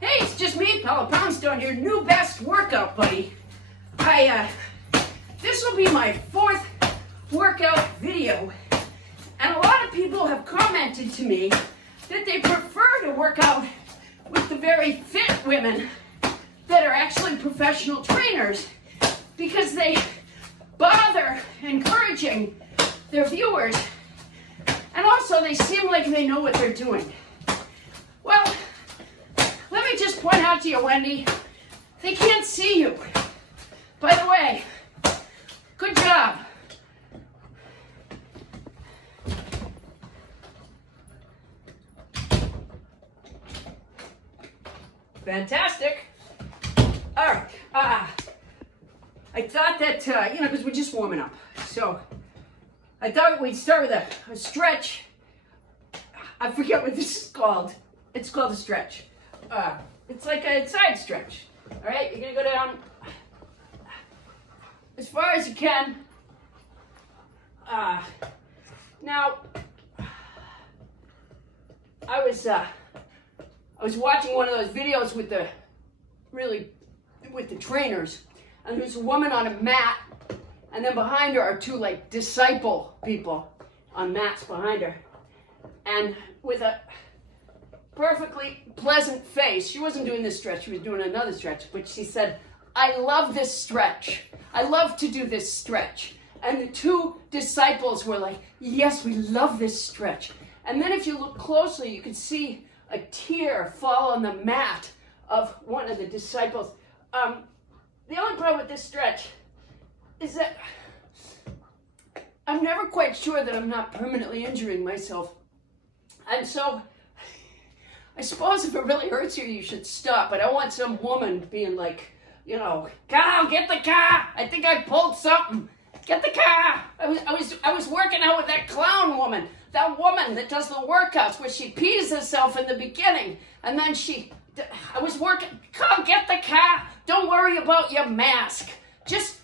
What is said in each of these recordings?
Hey, it's just me, Paula Poundstone, your new best workout buddy. This will be my 4th workout video, and a lot of people have commented to me that they prefer to work out with the very fit women that are actually professional trainers because they bother encouraging their viewers, and also they seem like they know what they're doing. Well, let me just point out to you, Wendy, they can't see you. By the way, good job. Fantastic. All right. I thought that, because we're just warming up. So I thought we'd start with a stretch. I forget what this is called. It's called a stretch. It's like a side stretch. All right, you're going to go down as far as you can. Now, I was watching one of those videos with the trainers, and there's a woman on a mat, and then behind her are 2 like disciple people on mats behind her, and with a perfectly pleasant face. She wasn't doing this stretch, she was doing another stretch, but she said, "I love this stretch. I love to do this stretch." And the 2 disciples were like, "Yes, we love this stretch." And then if you look closely, you could see a tear fall on the mat of one of the disciples. The only problem with this stretch is that I'm never quite sure that I'm not permanently injuring myself. And so I suppose if it really hurts you, you should stop. But I want some woman being like, "Carl, get the car. I think I pulled something. Get the car." I was working out with that clown woman. That woman that does the workouts where she pees herself in the beginning. And then I was working, "Carl, get the car. Don't worry about your mask. Just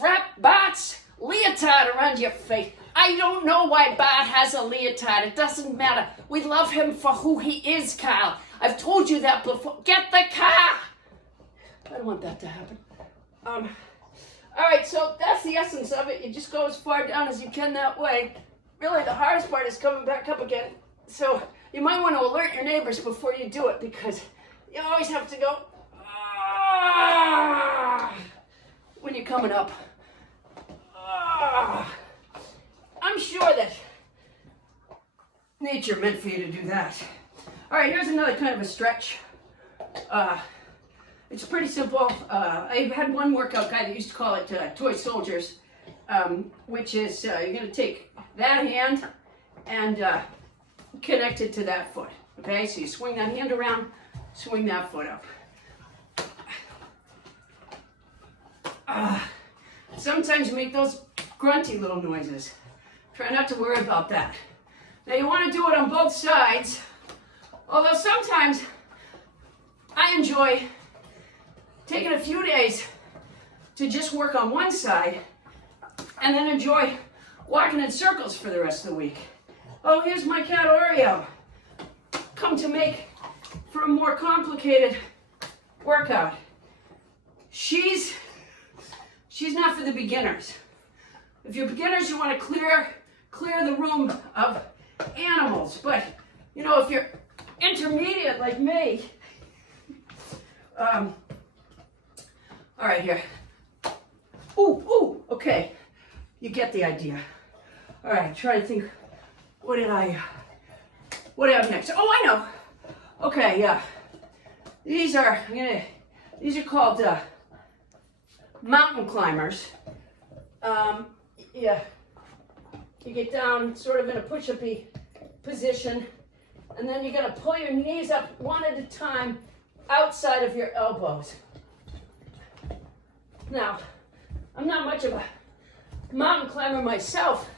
wrap Bart's leotard around your face." I don't know why Bart has a leotard. It doesn't matter. We love him for who he is, Carl. I've told you that before. Get the car. I don't want that to happen. All right, so that's the essence of it. You just go as far down as you can that way. Really, the hardest part is coming back up again. So you might want to alert your neighbors before you do it, because you always have to go when you're coming up. I'm sure that nature meant for you to do that. All right, here's another kind of a stretch. It's pretty simple. I had one workout guy that used to call it toy soldiers, which is you're going to take that hand and connect it to that foot. Okay, so you swing that hand around, swing that foot up. Sometimes you make those grunty little noises. Try not to worry about that. Now you want to do it on both sides, although sometimes I enjoy taking a few days to just work on one side and then enjoy walking in circles for the rest of the week. Oh, here's my cat Oreo. Come to make for a more complicated workout. She's not for the beginners. If you're beginners, you want to clear the room of animals. But, if you're intermediate like me, all right, here. Ooh, okay. You get the idea. All right, try to think, what do I have next? Oh, I know. Okay, yeah. These are called mountain climbers. Yeah. You get down sort of in a push-up-y position, and then you're going to pull your knees up one at a time outside of your elbows. Now, I'm not much of a mountain climber myself.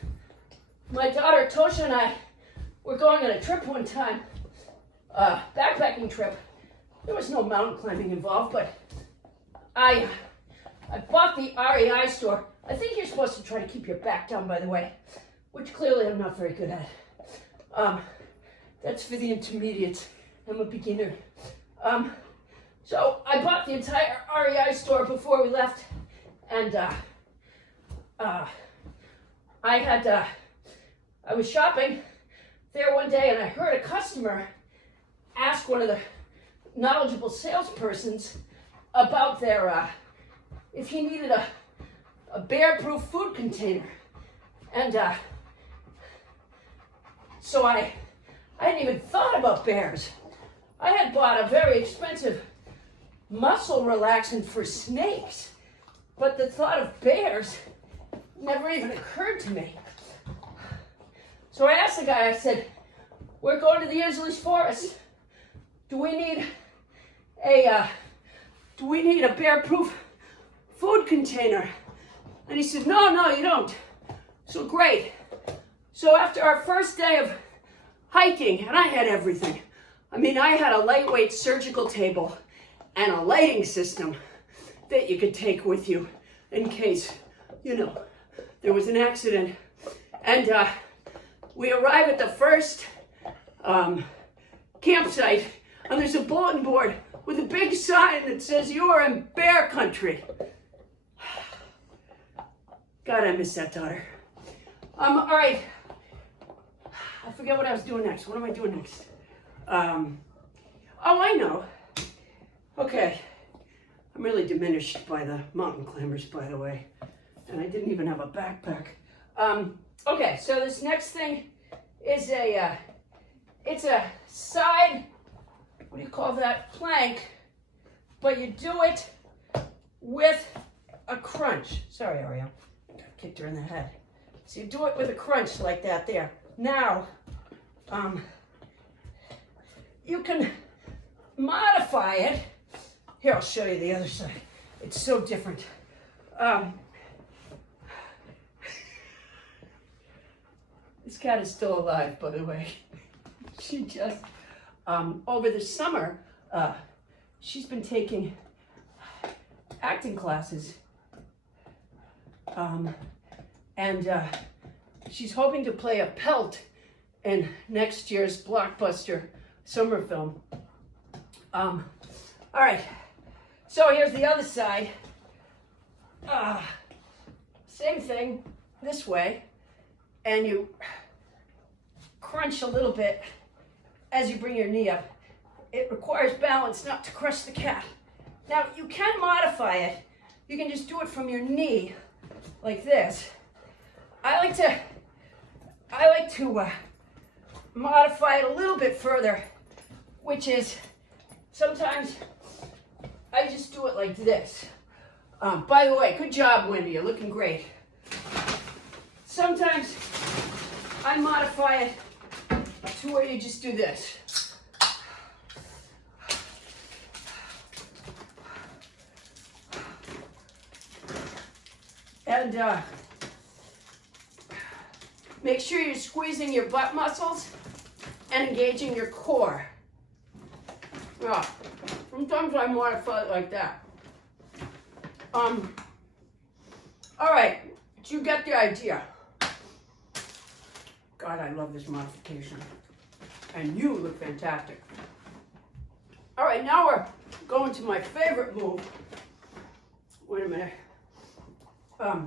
My daughter Tosha and I were going on a trip one time, backpacking trip. There was no mountain climbing involved, but I bought the REI store. I think you're supposed to try to keep your back down, by the way, which clearly I'm not very good at. That's for the intermediates. I'm a beginner. So I bought the entire REI store before we left, and I was shopping there one day, and I heard a customer ask one of the knowledgeable salespersons about their if he needed a bear-proof food container, and so I hadn't even thought about bears. I had bought a very expensive muscle relaxant for snakes, but the thought of bears never even occurred to me. So I asked the guy, I said, we're going to the Angeles forest. Do we need a bear-proof food container? And he said, no, you don't. So great. So after our first day of hiking, and I had everything. I mean, I had a lightweight surgical table and a lighting system that you could take with you in case, there was an accident. And we arrive at the first campsite, and there's a bulletin board with a big sign that says, "You are in bear country." God, I miss that daughter. All right. I forget what I was doing next. What am I doing next? I know. Okay. I'm really diminished by the mountain climbers, by the way. And I didn't even have a backpack. Okay, so this next thing is it's a side, what do you call that, plank, but you do it with a crunch. Sorry, Ariel, I kicked her in the head. So you do it with a crunch like that there. Now, you can modify it. Here, I'll show you the other side. It's so different. This cat is still alive, by the way. She just, over the summer, she's been taking acting classes. And she's hoping to play a pelt in next year's blockbuster summer film. All right, so here's the other side. Same thing, this way, and you crunch a little bit as you bring your knee up. It requires balance not to crush the cat. Now, you can modify it. You can just do it from your knee, like this. I like to modify it a little bit further, which is sometimes I just do it like this. By the way, good job, Wendy. You're looking great. Sometimes I modify it to where you just do this. And make sure you're squeezing your butt muscles and engaging your core. Yeah, sometimes I modify it like that. All right, did you get the idea? God, I love this modification. And you look fantastic. All right, now we're going to my favorite move. Wait a minute. I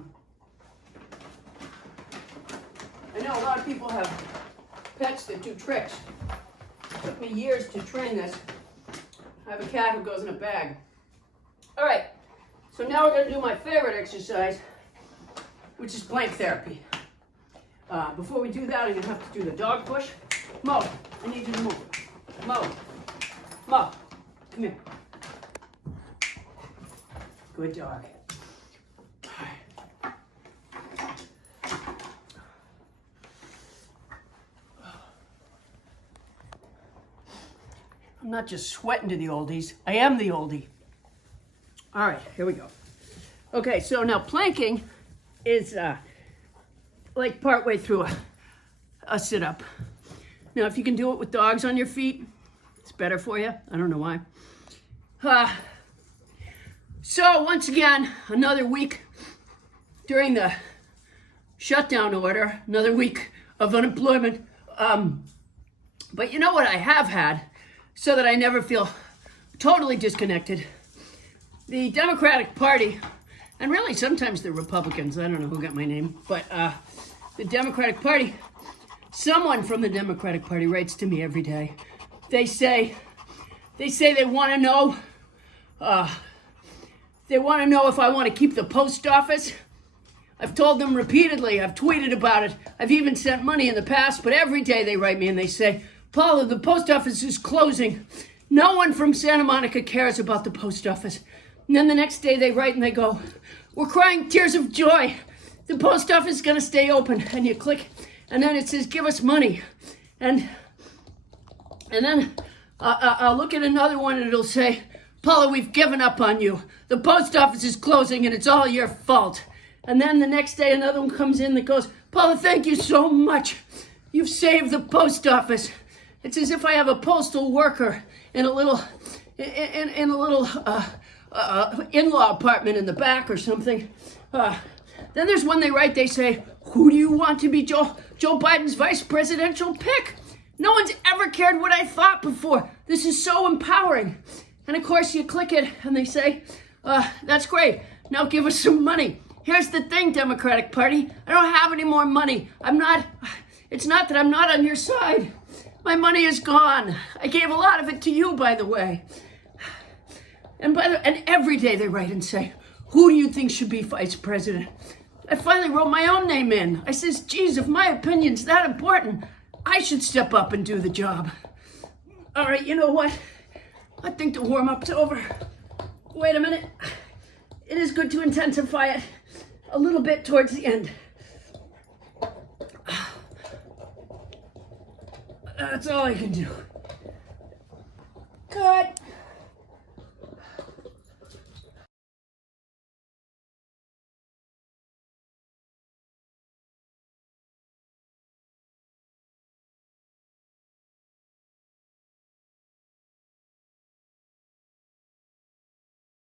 know a lot of people have pets that do tricks. It took me years to train this. I have a cat who goes in a bag. All right, so now we're going to do my favorite exercise, which is plank therapy. Before we do that, I'm going to have to do the dog push. Mo, I need you to move. Mo, come here. Good dog. I'm not just sweating to the oldies, I am the oldie. All right, here we go. Okay, so now planking is like partway through a sit-up. Now, if you can do it with dogs on your feet, it's better for you. I don't know why. So once again, another week during the shutdown order, another week of unemployment. But you know what I have had, so that I never feel totally disconnected. The Democratic Party, and really sometimes the Republicans, I don't know who got my name, but the Democratic Party, someone from the Democratic Party writes to me every day. They say they want to know, if I want to keep the post office. I've told them repeatedly, I've tweeted about it, I've even sent money in the past, but every day they write me and they say, Paula, the post office is closing. No one from Santa Monica cares about the post office. And then the next day they write and they go, we're crying tears of joy. The post office is going to stay open. And you click, and then it says, give us money. And then I'll look at another one and it'll say, Paula, we've given up on you. The post office is closing and it's all your fault. And then the next day another one comes in that goes, Paula, thank you so much. You've saved the post office. It's as if I have a postal worker in a little in-law apartment in the back or something. Then there's one they write, they say, who do you want to be Joe Biden's vice presidential pick? No one's ever cared what I thought before. This is so empowering. And of course you click it and they say, that's great. Now give us some money. Here's the thing, Democratic Party. I don't have any more money. It's not that I'm not on your side. My money is gone. I gave a lot of it to you, by the way. And every day they write and say, who do you think should be vice president? I finally wrote my own name in. I says, geez, if my opinion's that important, I should step up and do the job. All right, you know what? I think the warm-up's over. Wait a minute. It is good to intensify it a little bit towards the end. That's all I can do. Cut.